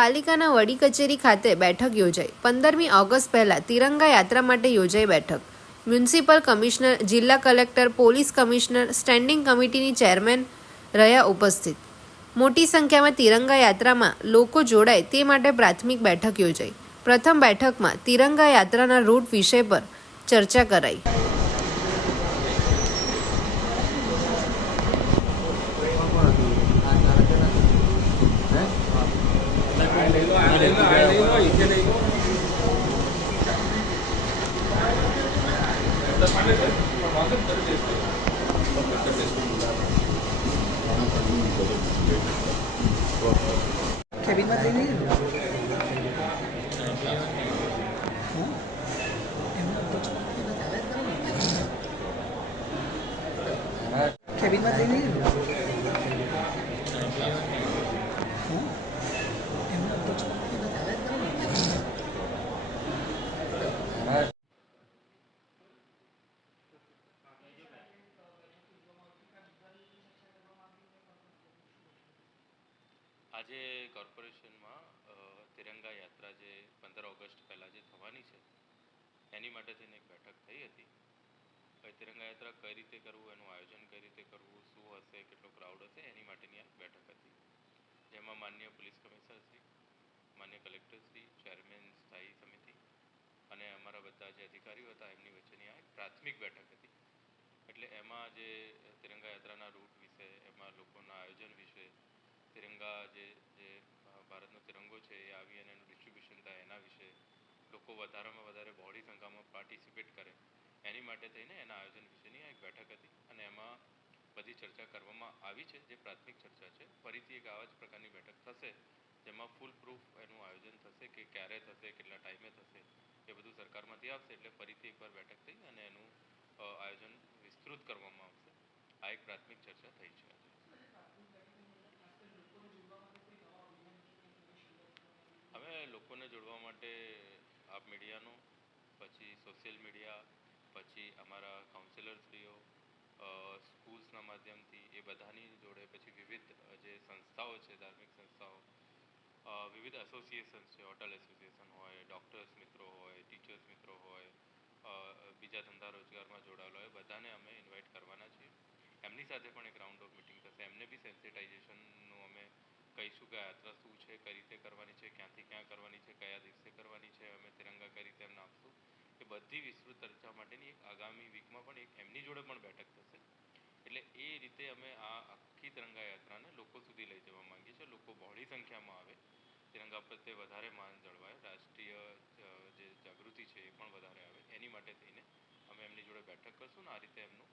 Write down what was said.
પાલિકાના વડી કચેરી ખાતે બેઠક યોજાઈ. પંદરમી ઓગસ્ટ પહેલા તિરંગા યાત્રા માટે યોજાઈ બેઠક. મ્યુનિસિપલ કમિશનર, જિલ્લા કલેક્ટર, પોલીસ કમિશનર, સ્ટેન્ડિંગ કમિટીની ચેરમેન રહ્યા ઉપસ્થિત. મોટી સંખ્યામાં તિરંગા યાત્રામાં લોકો જોડાય તે માટે પ્રાથમિક બેઠક યોજાઈ. પ્રથમ બેઠકમાં તિરંગા યાત્રાના રૂટ વિષય પર ચર્ચા કરાઈ. કેબિનમાં જઈને હા? એમનો તો જ કેબિનમાં જઈને હા? આજે કોર્પોરેશનમાં તિરંગા યાત્રા જે પંદર ઓગસ્ટ પહેલાં જે થવાની છે, એની માટે થઈને એક બેઠક થઈ હતી. તિરંગા યાત્રા કઈ રીતે કરવું, એનું આયોજન કઈ રીતે કરવું, શું હશે, કેટલો ક્રાઉડ હશે, એની માટેની આ બેઠક હતી. જેમાં માન્ય પોલીસ કમિશનર શ્રી, માન્ય કલેક્ટર શ્રી ચેરમેન સ્થાયી સમિતિ અને અમારા બધા જે અધિકારીઓ હતા, એમની વચ્ચેની આ એક પ્રાથમિક બેઠક હતી. એટલે એમાં જે તિરંગા યાત્રાના રૂટ વિશે, એમાં વિશે તિરંગા જે જે ભારતનો તિરંગો છે એ આવી અને એનું ડિસ્ટ્રીબ્યુશન થાય એના વિશે લોકો વધારેમાં વધારે બહોળી સંખ્યામાં પાર્ટિસિપેટ કરે. એની માટે થઈને એના આયોજન વિશેની આ એક બેઠક હતી અને એમાં બધી ચર્ચા કરવામાં આવી છે, જે પ્રાથમિક ચર્ચા છે. ફરીથી એક આવા જ પ્રકારની બેઠક થશે, જેમાં ફૂલ પ્રૂફ એનું આયોજન થશે કે ક્યારે થશે, કેટલા ટાઈમે થશે, એ બધું સરકારમાંથી આવશે. એટલે ફરીથી એકવાર બેઠક થઈ અને એનું આયોજન વિસ્તૃત કરવામાં આવશે. આ એક પ્રાથમિક ચર્ચા થઈ છે આજે અમે લોકોને જોડવા માટે આપ મીડિયાનો, પછી સોશિયલ મીડિયા પછી અમારા કાઉન્સિલરશ્રીઓ સ્કૂલ્સના માધ્યમથી એ બધાની જોડે, પછી વિવિધ જે સંસ્થાઓ છે, ધાર્મિક સંસ્થાઓ વિવિધ એસોસિએશન છે હોટલ એસોસિએશન હોય ડૉક્ટર્સ મિત્રો હોય ટીચર્સ મિત્રો હોય બીજા ધંધા રોજગારમાં જોડાયેલા હોય, બધાને અમે ઇન્વાઇટ કરવાના છીએ. એમની સાથે પણ એક રાઉન્ડ ઓફ મિટિંગ થશે એમને બી સેન્સિટાઇઝેશનનું અમે કહીશું કે આ યાત્રા શું છે કઈ રીતે કરવાની છે ક્યાંથી ક્યાં કરવાની છે કયા દિવસે કરવાની છે અમે તિરંગા કઈ રીતે એમને આપશું એ બધી વિસ્તૃત ચર્ચા માટેની એક આગામી વીકમાં પણ એક એમની જોડે પણ બેઠક થશે. એટલે એ રીતે અમે આ આખી તિરંગા યાત્રાને લોકો સુધી લઈ જવા માંગીએ છીએ. લોકો બહોળી સંખ્યામાં આવે. તિરંગા પ્રત્યે વધારે માન જળવાય. રાષ્ટ્રીય જે જાગૃતિ છે એ પણ વધારે આવે. એની માટે થઈને અમે એમની જોડે બેઠક કરશું ને આ રીતે એમને